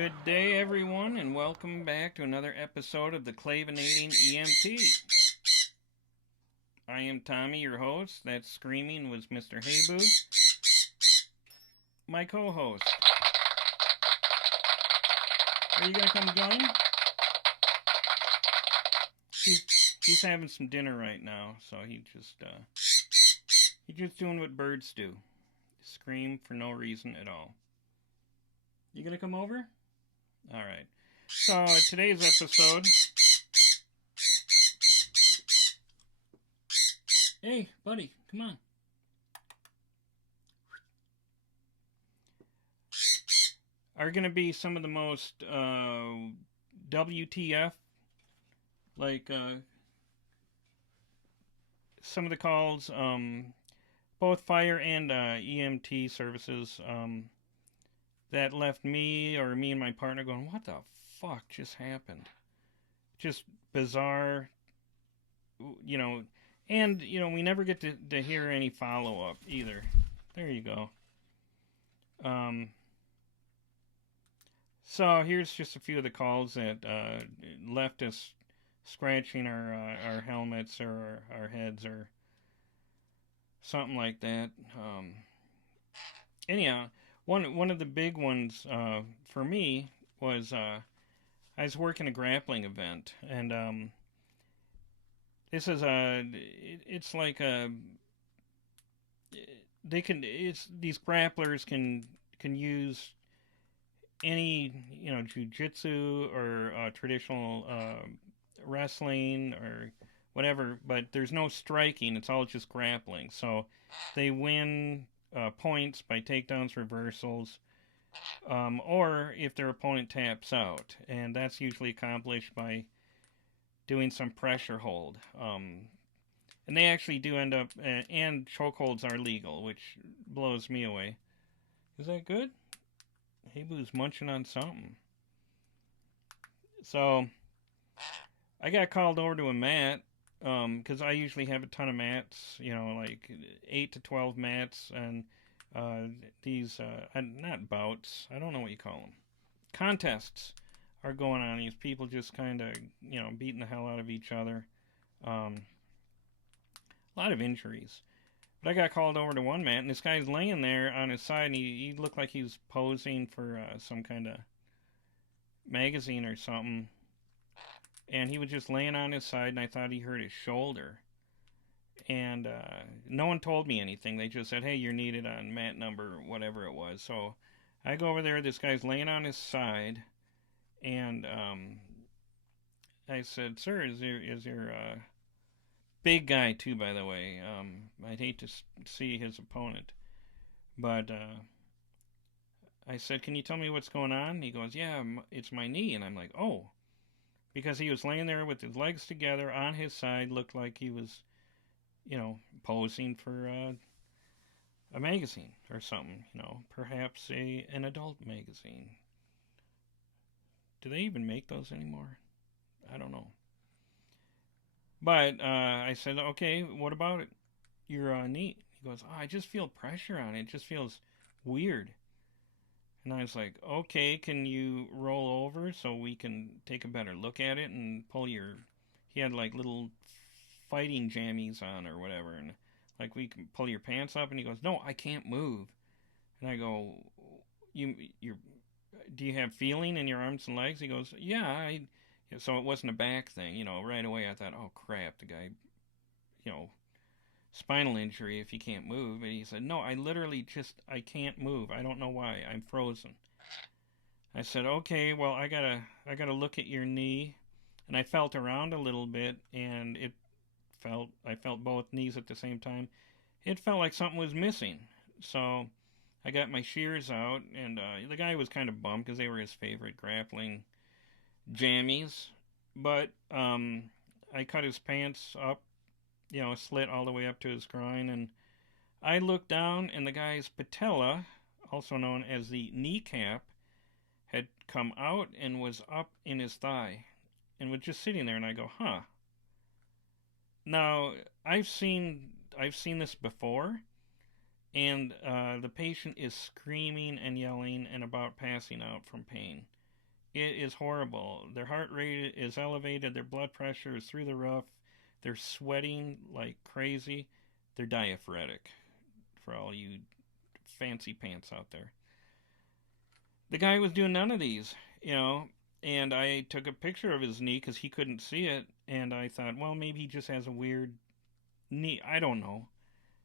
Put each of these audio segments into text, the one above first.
Good day, everyone, and welcome back to another episode of the Clavinating EMT. I am Tommy, your host. That screaming was Mr. Heyboo, my co-host. Are you gonna come join? He's having some dinner right now, so he's just doing what birds do, scream for no reason at all. You gonna come over? All right. So today's episode. Hey, buddy, come on. Are going to be some of the most WTF, like some of the calls, both fire and EMT services, that left me and my partner going, what the fuck just happened? Just bizarre, and, we never get to hear any follow-up either. There you go. So here's just a few of the calls that left us scratching our helmets or our heads or something like that. Anyhow, one of the big ones for me was I was working a grappling event, and this is it's like these grapplers can use any jujitsu or traditional wrestling or whatever, but there's no striking. It's all just grappling. So they win points by takedowns, reversals, or if their opponent taps out, and that's usually accomplished by doing some pressure hold. And they actually do end up, and chokeholds are legal, which blows me away. Is that good? Heyboo's munching on something. So I got called over to a mat because I usually have a ton of mats, like 8 to 12 mats, and these not bouts, I don't know what you call them, contests are going on. These people just kind of beating the hell out of each other. A lot of injuries. But I got called over to one mat, and this guy's laying there on his side, and he looked like he was posing for some kind of magazine or something. And he was just laying on his side, and I thought he hurt his shoulder. And no one told me anything. They just said, hey, you're needed on mat number whatever it was. So I go over there, this guy's laying on his side, and I said, sir, is there big guy too, by the way. I'd hate to see his opponent, but I said, "Can you tell me what's going on?" He goes, "Yeah, it's my knee," and I'm like, "Oh," because he was laying there with his legs together on his side, looked like he was, posing for a magazine or something, perhaps an adult magazine. Do they even make those anymore? I don't know. But I said, okay, what about it? Your knee? He goes, oh, I just feel pressure on it. It just feels weird. And I was like, okay, can you roll over so we can take a better look at it and pull your... He had like little fighting jammies on or whatever. And like, we can pull your pants up. And he goes, no, I can't move. And I go, do you have feeling in your arms and legs? He goes, yeah, so it wasn't a back thing, right away I thought, oh crap, the guy, spinal injury if he can't move. And he said, no, I can't move. I don't know why. I'm frozen. I said, okay, well, I gotta look at your knee. And I felt around a little bit, and I felt both knees at the same time. It felt like something was missing. So I got my shears out, and the guy was kind of bummed because they were his favorite grappling jammies, but I cut his pants up, slit all the way up to his groin, and I looked down, and the guy's patella, also known as the kneecap, had come out and was up in his thigh, and was just sitting there, and I go, huh. Now, I've seen this before, and the patient is screaming and yelling and about passing out from pain. It is horrible. Their heart rate is elevated, their blood pressure is through the roof, they're sweating like crazy, they're diaphoretic for all you fancy pants out there. The guy was doing none of these, you know, and I took a picture of his knee because he couldn't see it, and I thought, well, maybe he just has a weird knee. I don't know.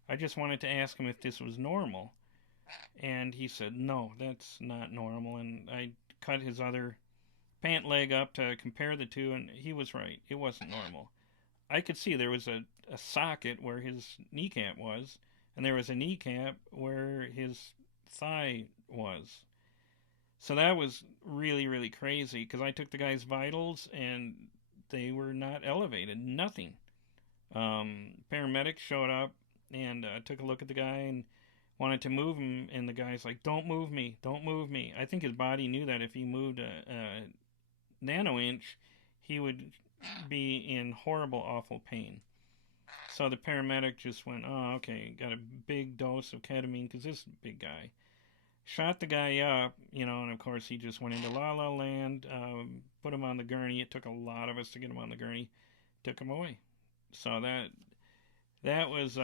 I just wanted to ask him if this was normal, and he said, no, that's not normal, and I cut his other pant leg up to compare the two, and he was right. It wasn't normal. I could see there was a socket where his kneecap was, and there was a kneecap where his thigh was. So that was really, really crazy because I took the guy's vitals and they were not elevated, nothing. Paramedics showed up and took a look at the guy and wanted to move him, and the guy's like, "Don't move me, don't move me." I think his body knew that if he moved a nano inch, he would be in horrible, awful pain. So the paramedic just went, "Oh, okay, got a big dose of ketamine because this big guy." Shot the guy up, you know, and of course he just went into La La Land, put him on the gurney. It took a lot of us to get him on the gurney, took him away. So that was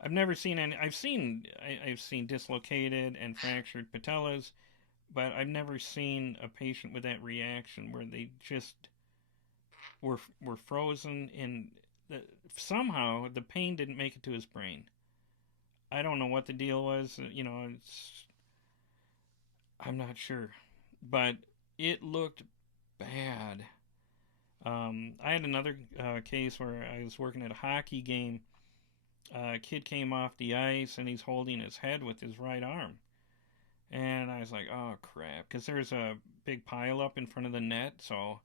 I've never seen any. I've seen dislocated and fractured patellas, but I've never seen a patient with that reaction where they just were frozen and the, somehow the pain didn't make it to his brain. I don't know what the deal was. You know, I'm not sure, but it looked bad. I had another case where I was working at a hockey game. A kid came off the ice and he's holding his head with his right arm. And I was like, oh crap. Because there's a big pile up in front of the net, so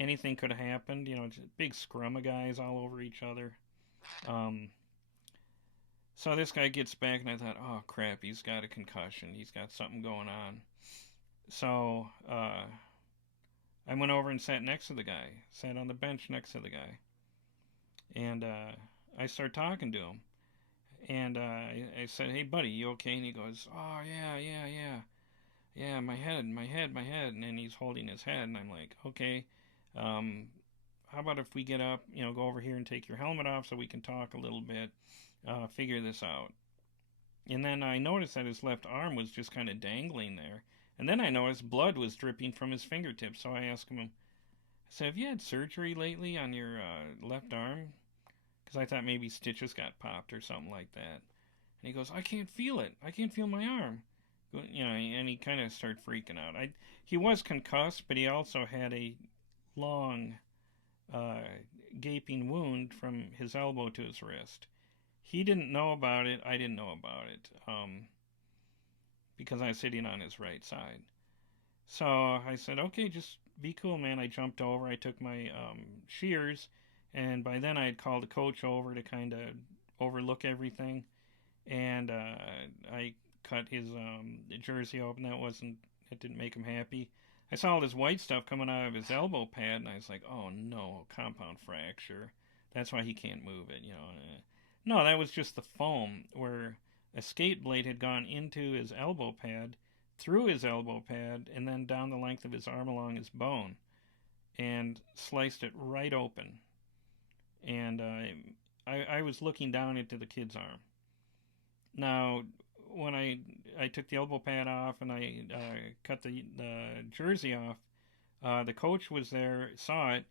anything could have happened. You know, just big scrum of guys all over each other. Um, so this guy gets back, and I thought, oh crap, he's got a concussion. He's got something going on. So I went over and sat next to the guy, sat on the bench next to the guy. And I started talking to him. And I said, "Hey, buddy, you okay?" And he goes, "Oh, yeah, yeah, yeah. Yeah, my head, my head, my head." And then he's holding his head. And I'm like, okay, um, how about if we get up, you know, go over here and take your helmet off so we can talk a little bit, figure this out. And then I noticed that his left arm was just kind of dangling there. And then I noticed blood was dripping from his fingertips. So I asked him, I said, "Have you had surgery lately on your left arm?" Because I thought maybe stitches got popped or something like that. And he goes, "I can't feel it. I can't feel my arm." You know, and he kind of started freaking out. He was concussed, but he also had a long, uh, gaping wound from his elbow to his wrist. He didn't know about it. I didn't know about it because I was sitting on his right side. So I said, "Okay, just be cool, man." I jumped over. I took my shears, and by then I had called a coach over to kind of overlook everything, and I cut his jersey open. That didn't make him happy. I saw all this white stuff coming out of his elbow pad, and I was like, "Oh no, compound fracture. That's why he can't move it." You know, no, that was just the foam where a skate blade had gone into his elbow pad, through his elbow pad, and then down the length of his arm along his bone, and sliced it right open. And I was looking down into the kid's arm. Now, when I took the elbow pad off and I cut the jersey off, the coach was there, saw it,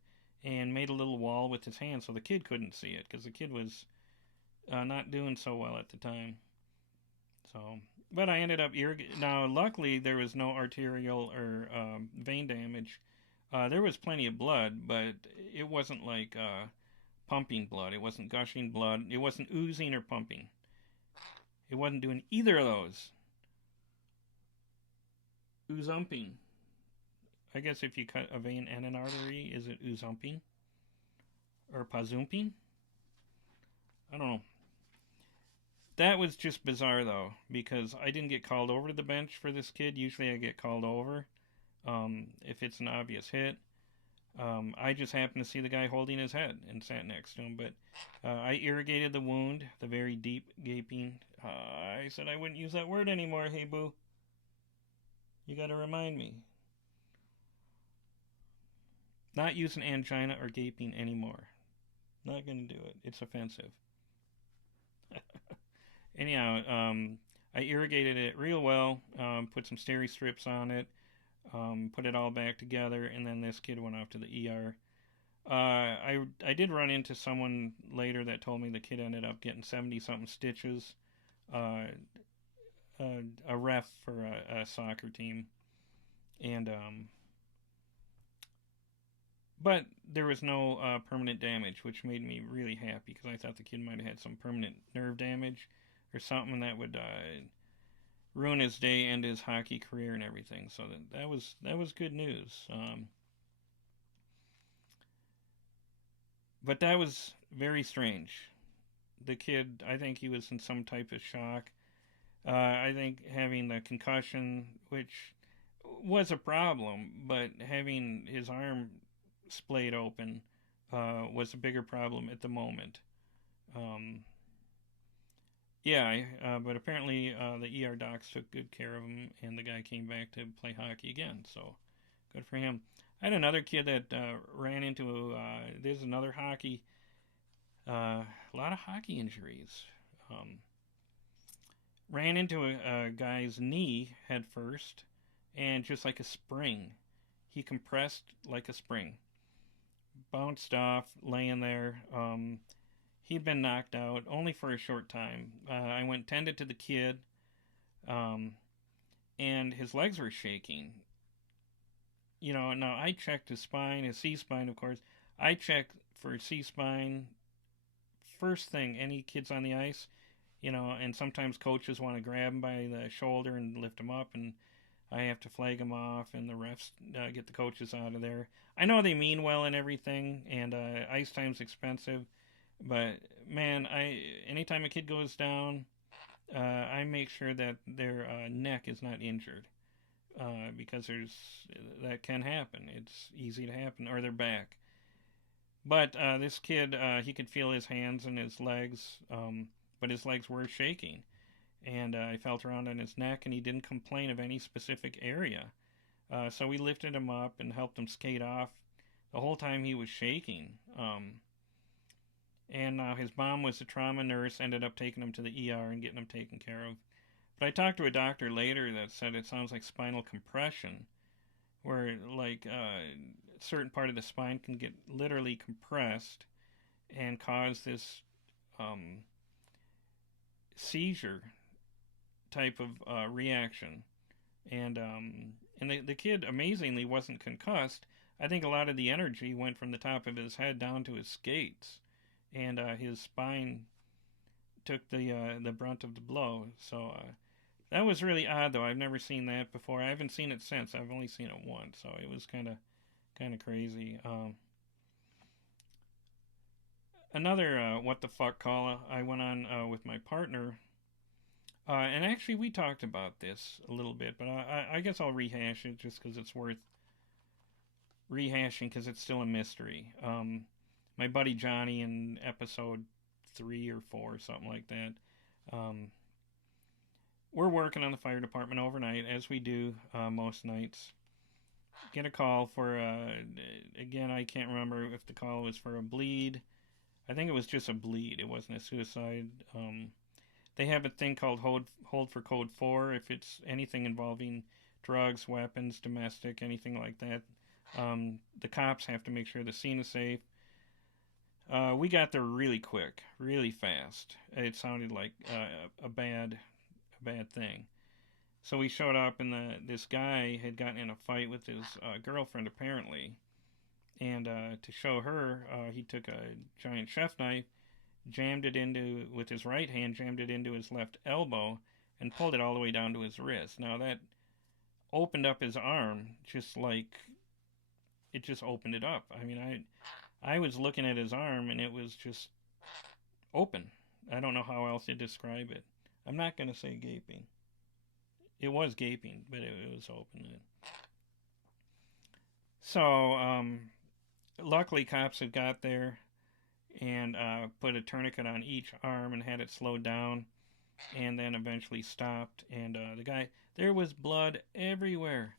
and made a little wall with his hand so the kid couldn't see it because the kid was not doing so well at the time. So, but I ended up now. Luckily, there was no arterial or vein damage. There was plenty of blood, but it wasn't like pumping blood. It wasn't gushing blood. It wasn't oozing or pumping. It wasn't doing either of those. Oozumping. I guess if you cut a vein and an artery, is it oozumping? Or pazumping? I don't know. That was just bizarre though, because I didn't get called over to the bench for this kid. Usually I get called over if it's an obvious hit. I just happened to see the guy holding his head and sat next to him, but I irrigated the wound, the very deep gaping. I said I wouldn't use that word anymore, hey boo. You got to remind me. Not using angina or gaping anymore. Not going to do it. It's offensive. Anyhow, I irrigated it real well, put some steri strips on it, put it all back together, and then this kid went off to the ER. I did run into someone later that told me the kid ended up getting 70 something stitches. Uh, a ref for a soccer team, and but there was no permanent damage, which made me really happy because I thought the kid might have had some permanent nerve damage or something that would ruin his day and his hockey career and everything. So that was good news. But that was very strange. The kid, I think he was in some type of shock. I think having the concussion, which was a problem, but having his arm splayed open was a bigger problem at the moment. Um, yeah, but apparently the ER docs took good care of him, and the guy came back to play hockey again. So good for him. I had another kid that ran into. There's another hockey. A lot of hockey injuries. Um, Ran into a guy's knee head first, and just like a spring, he compressed like a spring, bounced off, laying there. He'd been knocked out only for a short time. I went tended to the kid, um, and his legs were shaking. Now I checked his spine, his C spine, of course. I checked for C spine first thing. Any kids on the ice, and sometimes coaches want to grab him by the shoulder and lift him up, and I have to flag him off, and the refs get the coaches out of there. I know they mean well and everything, and ice time's expensive, but man, anytime a kid goes down, I make sure that their neck is not injured because that can happen. It's easy to happen, or their back. But this kid, he could feel his hands and his legs, but his legs were shaking. And I felt around on his neck, and he didn't complain of any specific area. So we lifted him up and helped him skate off. The whole time he was shaking. And his mom was a trauma nurse, ended up taking him to the ER and getting him taken care of. But I talked to a doctor later that said it sounds like spinal compression, where like a certain part of the spine can get literally compressed and cause this um, seizure type of reaction. And the kid amazingly wasn't concussed. I think a lot of the energy went from the top of his head down to his skates, and his spine took the brunt of the blow. So that was really odd, though. I've never seen that before. I haven't seen it since. I've only seen it once, so it was kind of crazy. Another what the fuck call I went on with my partner. And actually, we talked about this a little bit, but I guess I'll rehash it just because it's worth rehashing because it's still a mystery. My buddy Johnny in episode 3 or 4, something like that. Um, we're working on the fire department overnight, as we do most nights. Get a call for, again, I can't remember if the call was for a bleed. I think it was just a bleed. It wasn't a suicide. They have a thing called hold for code 4 if it's anything involving drugs, weapons, domestic, anything like that. The cops have to make sure the scene is safe. We got there really quick, really fast. It sounded like a bad thing. So we showed up, and this guy had gotten in a fight with his girlfriend apparently, and to show her, he took a giant chef knife, jammed it into with his right hand, jammed it into his left elbow, and pulled it all the way down to his wrist. Now that opened up his arm, just like it just opened it up. I mean, I was looking at his arm, and it was just open. I don't know how else to describe it. I'm not gonna say gaping. It was gaping, but it was open. So, luckily, cops had got there and put a tourniquet on each arm and had it slowed down. and then eventually stopped. And the guy, there was blood everywhere.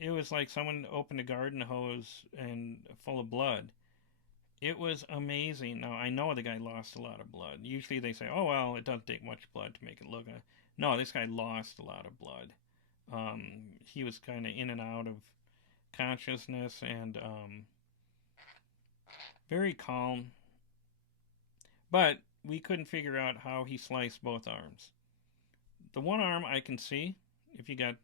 It was like someone opened a garden hose and full of blood. It was amazing. Now I know the guy lost a lot of blood. Usually they say, "Oh well, it doesn't take much blood to make it look." No, this guy lost a lot of blood. He was kind of in and out of consciousness and very calm, but we couldn't figure out how he sliced both arms. The one arm I can see if you got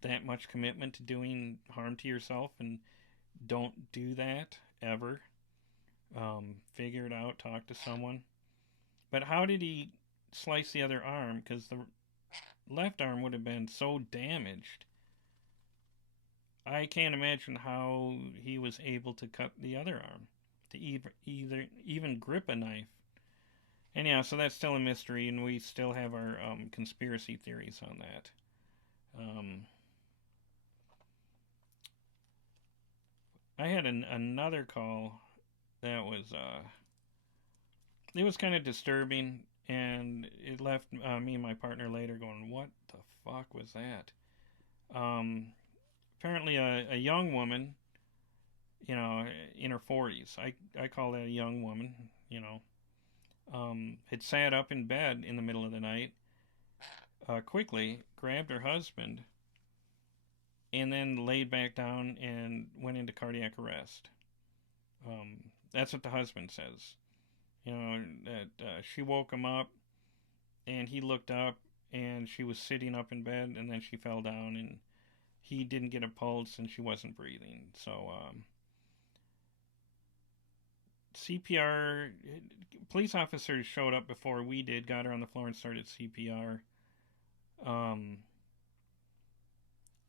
that much commitment to doing harm to yourself, and don't do that ever. Figure it out, talk to someone. But how did he slice the other arm? Because the left arm would have been so damaged. I can't imagine how he was able to cut the other arm, to even grip a knife. And yeah, so that's still a mystery, and we still have our conspiracy theories on that. Um, I had another call that was it was kind of disturbing, and it left me and my partner later going, "What the fuck was that?" Um, Apparently, a young woman, in her 40s, I call that a young woman, had sat up in bed in the middle of the night, quickly grabbed her husband, and then laid back down and went into cardiac arrest. That's what the husband says. That she woke him up, and he looked up, and she was sitting up in bed, and then she fell down, and he didn't get a pulse, and she wasn't breathing. So CPR, police officers showed up before we did, got her on the floor and started CPR. Um,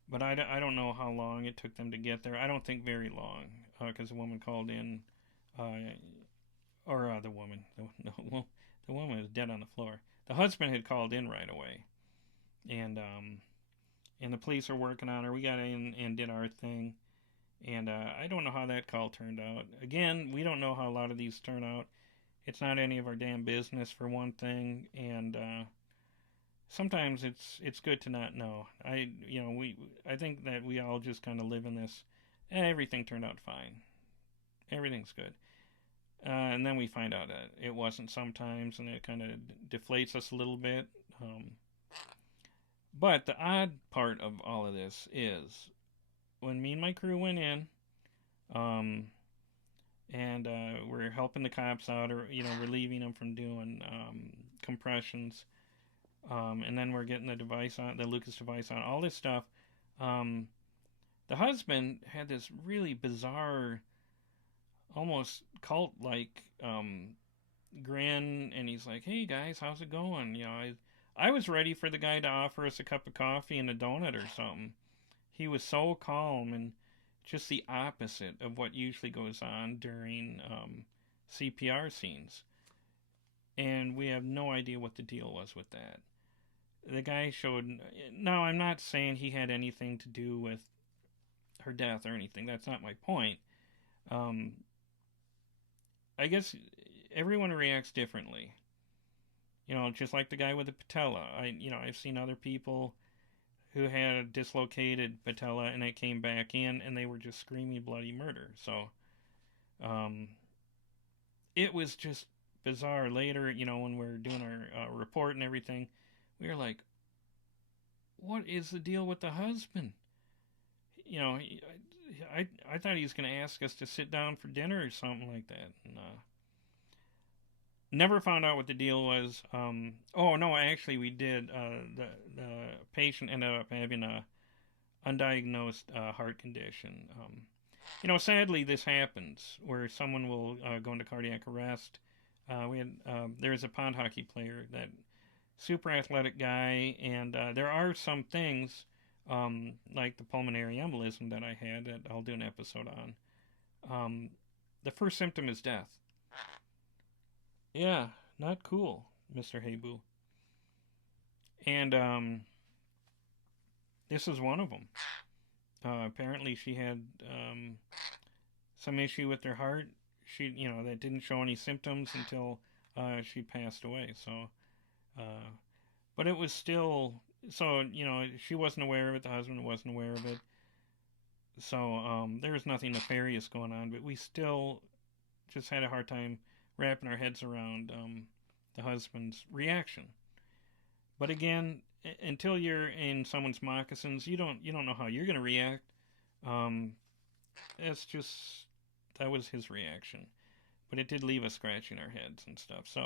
but I don't know how long it took them to get there. I don't think very long, because the woman called in, uh, or the woman, the woman was dead on the floor. The husband had called in right away, and the police are working on her. We got in and did our thing, and I don't know how that call turned out. Again, we don't know how a lot of these turn out. It's not any of our damn business, for one thing, and sometimes it's good to not know. I think that we all just kind of live in this. Everything turned out fine. Everything's good. And then we find out that it wasn't sometimes, and it kind of deflates us a little bit. But the odd part of all of this is when me and my crew went in, um, and we're helping the cops out, or relieving them from doing compressions, and then we're getting the device on, the Lucas device on, all this stuff. Um, the husband had this really bizarre, almost cult-like grin, and he's like, "Hey guys, how's it going?" I was ready for the guy to offer us a cup of coffee and a donut or something. He was so calm, and just the opposite of what usually goes on during CPR scenes. And we have no idea what the deal was with that. The guy showed. Now, I'm not saying he had anything to do with her death or anything. That's not my point. Um, I guess everyone reacts differently. Just like the guy with the patella. I've seen other people who had a dislocated patella and it came back in, and they were just screaming bloody murder. So, um, it was just bizarre. Later, when we are doing our report and everything, we were like, "What is the deal with the husband?" I thought he was going to ask us to sit down for dinner or something like that. And, never found out what the deal was. Oh no, actually we did. The patient ended up having a undiagnosed heart condition. Sadly, this happens where someone will go into cardiac arrest. We had there's a pond hockey player, that super athletic guy, and there are some things like the pulmonary embolism that I had that I'll do an episode on. The first symptom is death. Yeah, not cool, Mr. Habu. And this is one of them. Apparently, she had some issue with her heart. That didn't show any symptoms until she passed away. So Uh, but it was still, so, she wasn't aware of it. The husband wasn't aware of it. So there was nothing nefarious going on, but we still just had a hard time wrapping our heads around the husband's reaction. But again, until you're in someone's moccasins, you don't know how you're going to react. Um, that's just that was his reaction, but it did leave us scratching our heads and stuff. So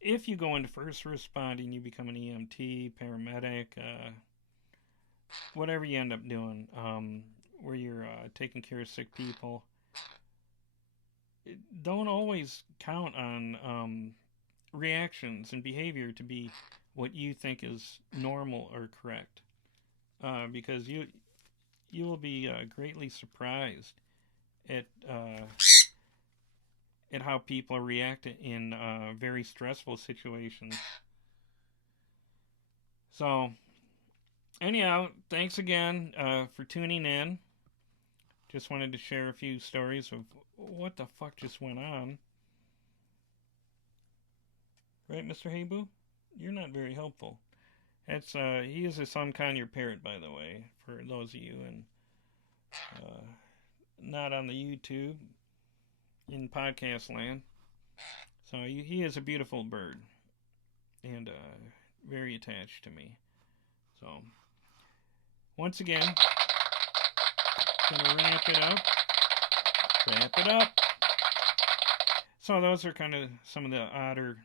if you go into first responding, you become an EMT, paramedic, whatever you end up doing, where you're taking care of sick people. Don't always count on reactions and behavior to be what you think is normal or correct, because you will be greatly surprised at at how people react in very stressful situations. So anyhow, thanks again for tuning in. Just wanted to share a few stories of what the fuck just went on. Right, Mr. Haybu? You're not very helpful. That's he is a some kind of your parrot, by the way, for those of you and uh, not on the YouTube in podcast land. So he is a beautiful bird and very attached to me. So once again, gonna ramp it up. Wrap it up. So those are kind of some of the odder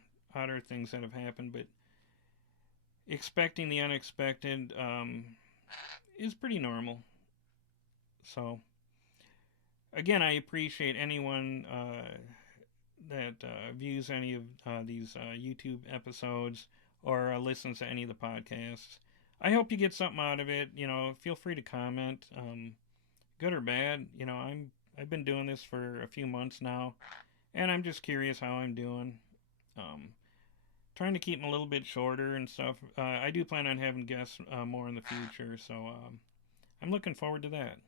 things that have happened, but expecting the unexpected is pretty normal. So again, I appreciate anyone that views any of these YouTube episodes or listens to any of the podcasts. I hope you get something out of it. Feel free to comment, good or bad. I've been doing this for a few months now, and I'm just curious how I'm doing. Um, Trying to keep them a little bit shorter and stuff. I do plan on having guests more in the future, so I'm looking forward to that.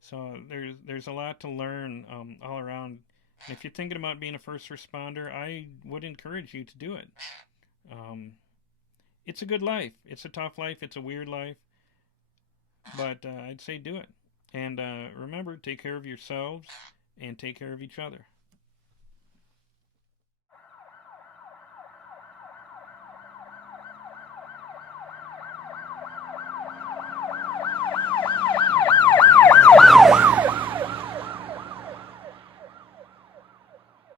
So there's a lot to learn all around. And if you're thinking about being a first responder, I would encourage you to do it. Um, it's a good life. It's a tough life. It's a weird life, but I'd say do it. And remember, take care of yourselves and take care of each other.